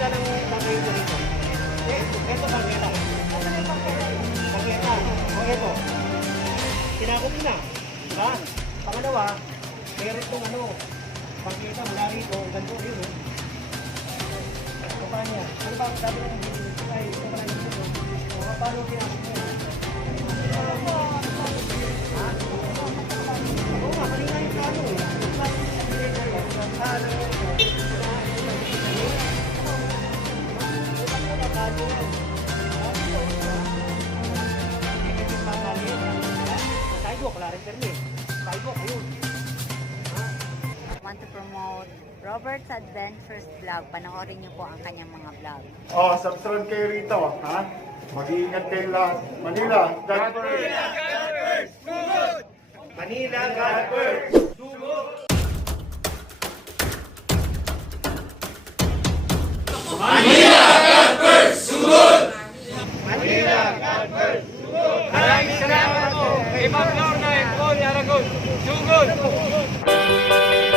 magkakasya ng bangketa dito? Eh, ito bangketa. Bangketa. O ito. Tinakot na. Diba? Pangalawa, meron itong ano, bangketa mula rito, ganito yun. Eh. Ano pa niya? Ano ba ang sabi ng ay, ito pa lang yun. O, paano tinakot niya? Ha? Want to promote Robert's Adventures Vlog. Panoorin niyo po ang kanyang mga vlog. Oh, subscribe kayo rito, ha? Mag-iingat kayo lahat. Manila, God first. Manila, God first. Manila, Maraming salamat po. Kay Ma'am Lorna and Paul Aragon. Sugod.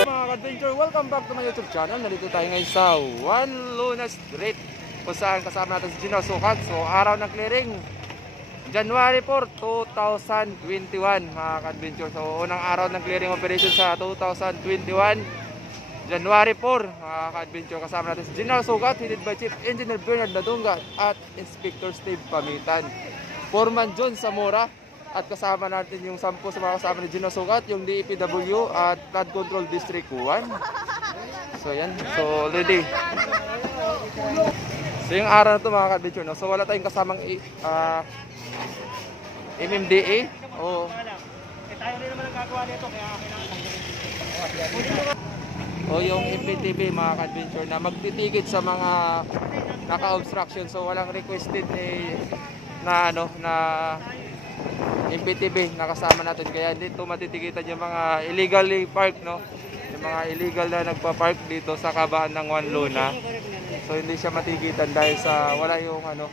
Mga adventure, welcome back to my YouTube channel. Nandito tayo ngayon sa One Luna Street kung saan kasama natin si Gino Sukat. So, araw ng clearing, January 4, 2021 mga ka-adventure. So, unang araw ng clearing operation sa 2021, January 4 mga ka-adventure. Kasama natin si General Sukat, headed by Chief Engineer Bernard Ladunga at Inspector Steve Pamitan. Foreman John Zamora at kasama natin yung 10 sa mga kasama ni Gino Sugat, yung DEPW at Flood Control District 1. So yan, so ready. So yung araw na to mga ka-adventure, no? so wala tayong kasamang i- ah, MMDA o tayo rin naman ang gagawa nito, kaya kailangan o yung MPTV mga ka-adventure na magtitikit sa mga naka-obstruction so walang requested eh, na ano na MPTV na kasama natin. Kaya dito matitikitan yung mga illegally park no? Yung mga illegal na nagpa-park dito sa kabaan ng One Luna. So hindi siya matikitan dahil sa wala yung ano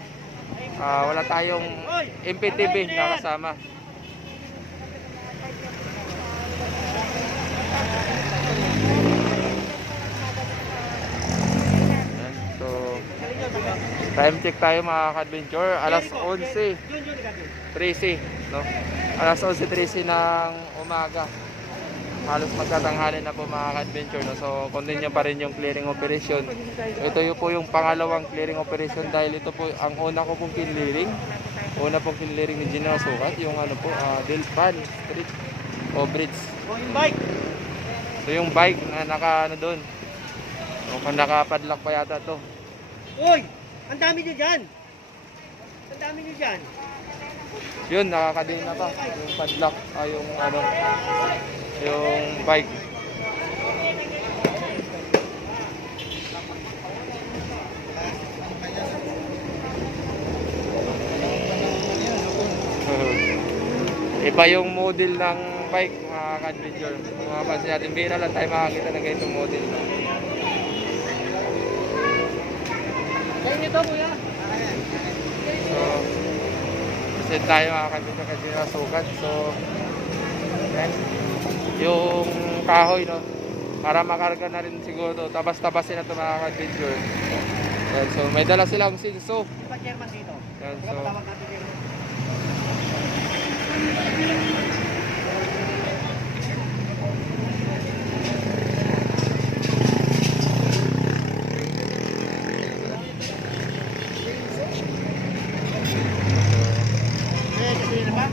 ah, wala tayong MPTV na kasama Ayan, so time check tayo mga ka-adventure. Alas 11 13 no? Alas 11.13 ng umaga. Halos magkatanghali na po mga ka-adventure no? so continue pa rin yung clearing operation. Ito yung po yung pangalawang clearing operation dahil ito po ang una ko pong clearing una pong clearing ni General Sukat yung ano po uh, Delpan Street o Bridge. O yung bike. so yung bike na naka ano doon mukhang nakapadlock pa yata to. Uy! Ang dami nyo dyan! Ang dami nyo dyan! yun nakakadina pa yung padlock ay yung ano yung bike Iba yung model ng bike mga ka-adventure. Kung mapapansin natin, bira lang tayo makakita ng ganitong model. So, kasi tayo mga ka-adventure kasi nasukat. So, yan. Yung kahoy, no? Para makarga na rin siguro. Tabas-tabasin na ito mga ka-adventure. Yan, so, may dala silang dito? Yan, Di ba so, tawag natin chairman? Eh, kasi na ba?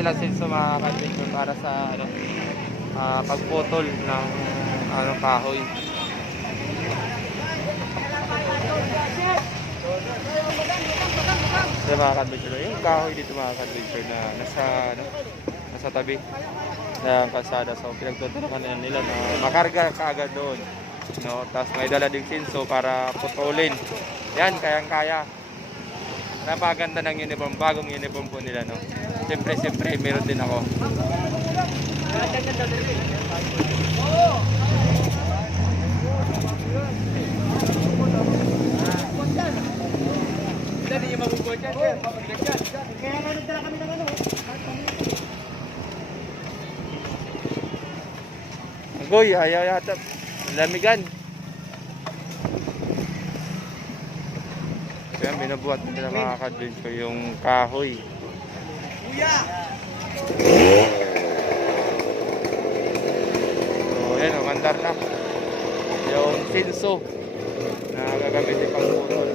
Silang silso mga ka-adventure para sa ano, ah, pagputol ng ano, kahoy. Kasi mga ka-adventure, yung kahoy dito mga ka-adventure na nasa, ano, nasa tabi ng kalsada. So pinagtutulungan na nila na makarga kaagad doon. No? Tapos may dala ding sinso para putulin. Yan, kayang-kaya. Napaganda ng uniform, bagong uniform po nila. No? Siyempre, siyempre, meron din ako. Kaya nga nagdala. Agoy, ayaw yata. Lamigan. Ayan, binubuhat nila mga ka-adventure yung kahoy. Kuya! So, yan, umandar na. Yung sinso na gagamitin pang putol.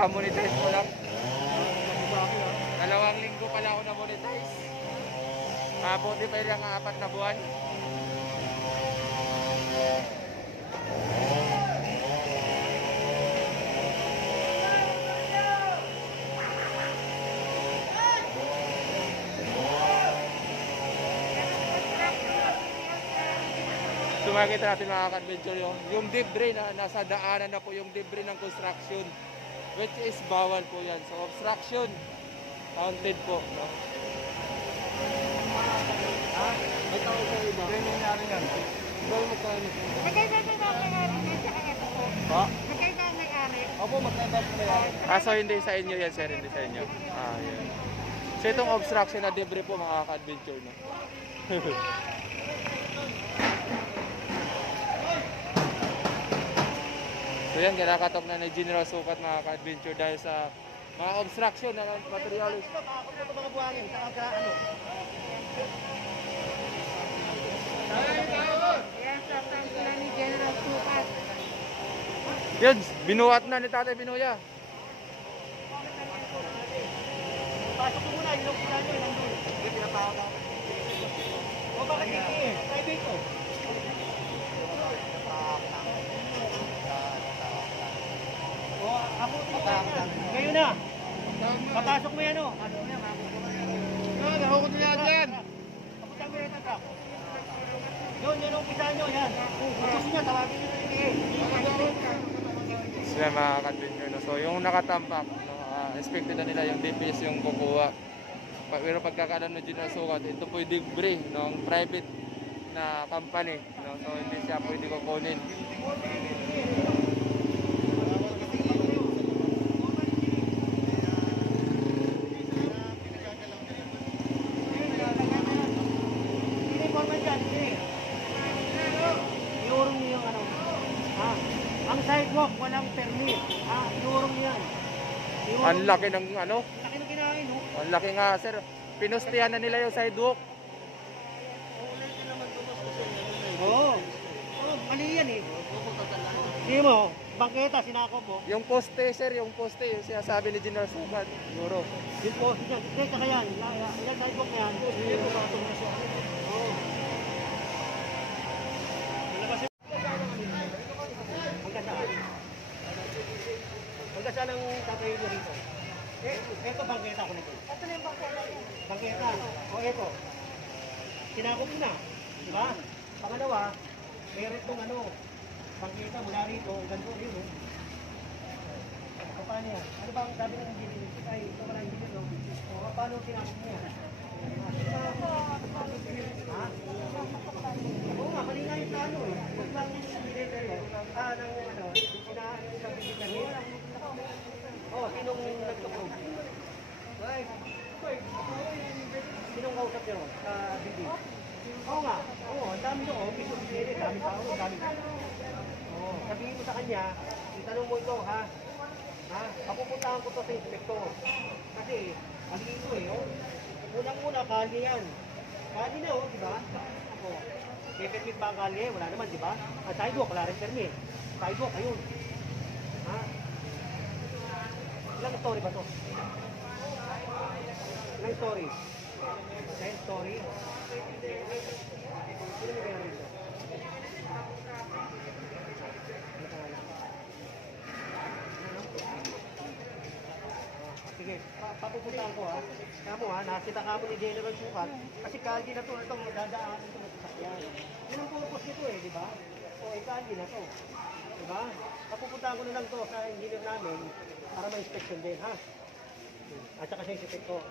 Kaka-monetize ko lang. Dalawang linggo pala ako na-monetize. Mabuti pa yung apat na buwan. Sumakita natin mga ka-adventure yung, yung debris na nasa daanan na po yung debris ng construction which is bawal po yan. So obstruction counted po. No? Ha? May tao sa iba. Hindi nangyari yan. Bawal magkano. Magkaiba ba ang may-ari niya sa ito po? Ha? Magkaiba ang may-ari? Opo, magkaiba po yan. Ah, so hindi sa inyo yan, sir. Hindi sa inyo. Ah, yan. So itong obstruction na debris po mga ka-adventure. No? So yan, kinakatok na ni General Sukat mga ka-adventure dahil sa mga obstruction na. Ito, mo ito mga buhangin. Saka ka, ano? Yan binuhat na ni Tatay Binuya. Pasok mo muna, yung pila nyo, nandun. Hindi, pinatawag ako. O, bakit hindi eh? Private to. Ngayon na. Papasok mo yan, o. Pasok mo yan, Yan, nahukot niya dyan. Papunta mo yan, tatak. Yun, yun ang umpisa nyo, yan. Kung gusto niya, tawagin nyo na yung Sila mga. No? So yung nakatampak, no, ah, expected na nila yung DPS yung kukuha. Pero pagkakalam ng General Sukat, ito po yung debris ng private na company. No? So hindi siya pwede kukunin. Hindi, formal dyan, hindi. Iurong niyo yung ano. Ha? Ang sidewalk, walang permit. Ha? Iurong niyo yan. Iurong Ang laki ng ano, Ang laki ng kinain, no? ang laki nga sir. Pinustihan na nila yung sidewalk. Oo. Oh, mali yan eh. Hindi mo, bangketa, sinakop mo. Yung poste sir, yung poste, yung sinasabi ni General Sukat. Siguro. Yung post niya, hindi, kaka yan. Yan, sidewalk na yan. Oo. Hanggang saan? Ang tatayo niyo rito? Eh, eto bangketa ko nito. Ito na yung bangketa niya. Bangketa. O eto. Sinakop mo na. Di ba? Pangalawa, meron tong ano, bangketa mula rito, hanggang doon yun. Oh. Paano yan? Ano ba ang sabi ng engineer? Ay, ito wala engineer, no? O, paano sinakop mo yan? Ha? Oo nga, mali nga yung plano eh. Huwag lang yung engineer eh. Ah, ng ano, sinaan yung sabi Permit. Oh, sinong nagtukrog? Ay, Sinong kausap niyo sa BD? Oo nga. Oo, ang dami doon. Oh, piso pinili. Dami tao. Dami. Oo, sabihin mo sa kanya, itanong mo ito, ha? Ha? Papupuntahan ko to sa inspektor. Kasi, ang dito eh, oh. Unang-una, kalye yan. Kalye na, oh, di ba? Oo. May permit ba ang kalye? Wala naman, di ba? Ang sidewalk, wala rin permit. Sidewalk, ayun. Ha? Ilang story ba to? Ilang story? Ten story? Sige, pa- papupuntahan ko ha. Kamo ha, nakita ka mo ni General Sukat. Kasi kalye na to, itong dadaanan ito ng sasakyan. Yun ang purpose nito eh, di ba? O, eh, kalye na to. Di ba? Papupuntahan ko na lang to sa engineer namin para ma-inspection din, ha? At saka sa inspektor.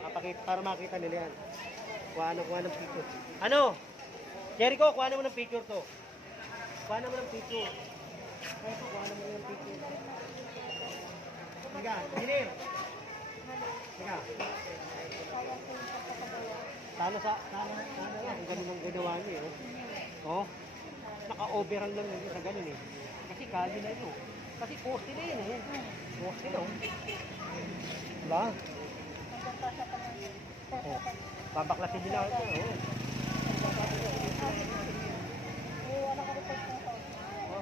Papakita, para makita nila yan. Kuha na, kuha ng picture. Ano? Jericho, kuha na mo ng picture to. Kuha na mo ng picture. Kaya po, kuha na mo ng picture. Sige, engineer. Sige. Sana sa, sana, sana lang, ganun ang ginawa niyo, eh. Oh. Naka-overall lang yun sa ganun eh. Na na eh. Poste na oh. Diba? Oh. Babaklasin nila ito. Oh.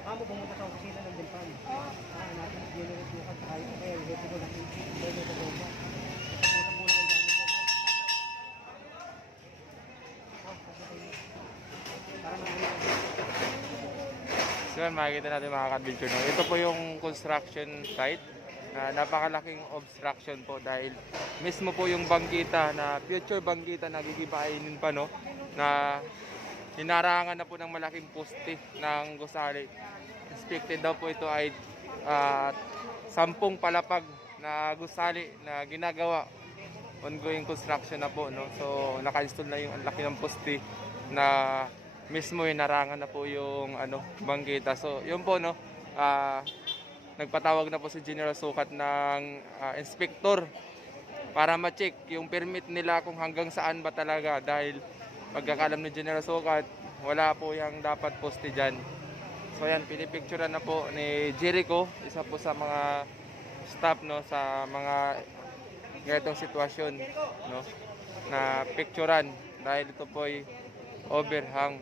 kamo pumunta sa opisina ng Delpan. Ah, natin yung at saka ito kaya nakikita. Pwede ko bomba. Tapos muna kayo dami po. Ah, kasi kayo. Para maano. So yan, makikita natin mga ka-adventure. No? Ito po yung construction site na napakalaking obstruction po dahil mismo po yung bangkita na future bangkita na gigibainin pa no na hinarangan na po ng malaking poste ng gusali. Expected daw po ito ay ah, sampung palapag na gusali na ginagawa ongoing construction na po no so naka-install na yung ang laki ng poste na mismo hinarangan na po yung ano bangkita so yun po no ah, nagpatawag na po si General Sukat ng ah, inspector para ma-check yung permit nila kung hanggang saan ba talaga. Dahil pagkakalam ni General Sukat wala po yung dapat poste dyan. So yan pinipicturean na po ni Jericho isa po sa mga staff no sa mga ganitong sitwasyon no na picturean. Dahil ito po ay overhang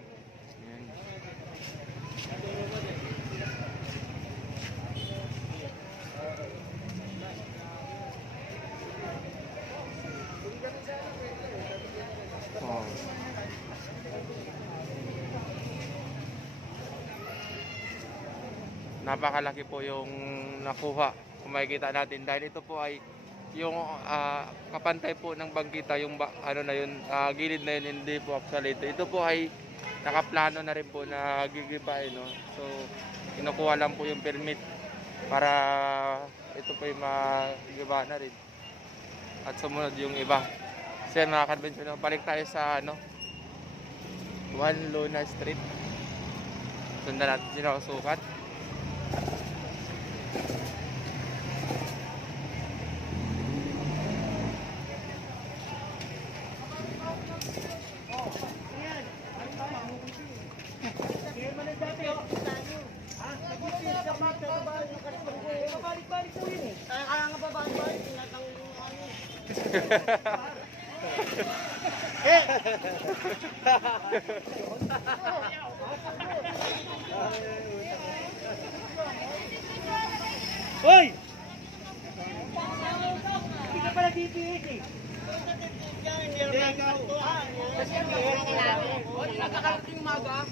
Napakalaki po yung nakuha kung makikita natin dahil ito po ay yung ah, kapantay po ng bangkita yung ba, ano na yun ah, gilid na yun hindi po actually ito. Ito po ay nakaplano na rin po na gigibain no. So kinukuha lang po yung permit para ito po yung magiba na rin. At sumunod yung iba. Yan mga convention, no, balik tayo sa ano Juan Luna Street. Sundan natin sila sukat. Hoy! Hindi ka pala DPH eh.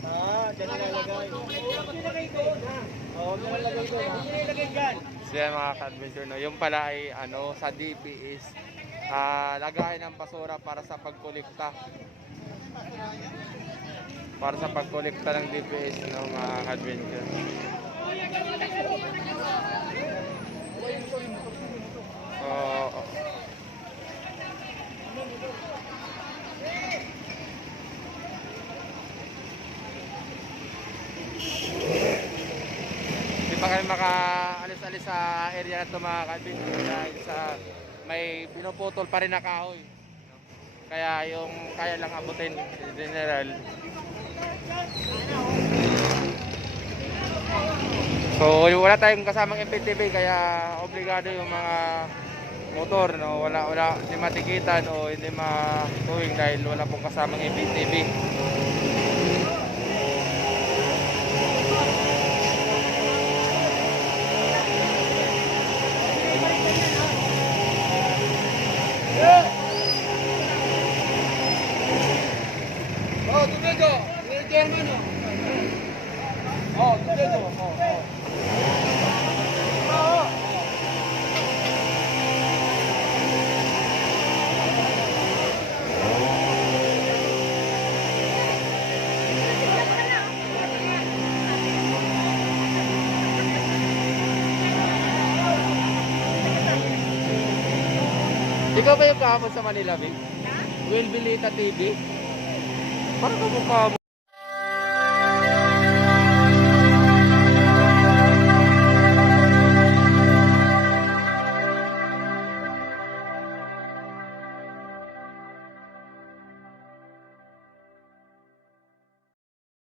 Ah, dyan nilalagay. Huwag nilagay doon, ha? Oo, huwag nilalagay doon, nilagay mga ka-adventure, no? yung pala ay ano, sa DP is ah, lagayan ng basura para sa pagkolekta. Para sa pagkolekta ng DPS no, mga ka-adventure. So, Hindi pa kami makaalis-alis sa area na ito mga dahil sa may pinuputol pa rin na kahoy. Kaya yung kaya lang abutin si General. So wala tayong kasamang MPTV kaya obligado yung mga motor no wala wala hindi matikitan o hindi matuwing dahil wala pong kasamang MPTV. Oh. Tumigo. Oh, oh. Ikaw ba yung kahapon sa Manila, Vic? Will Bilita TV? Parang kamukha mo.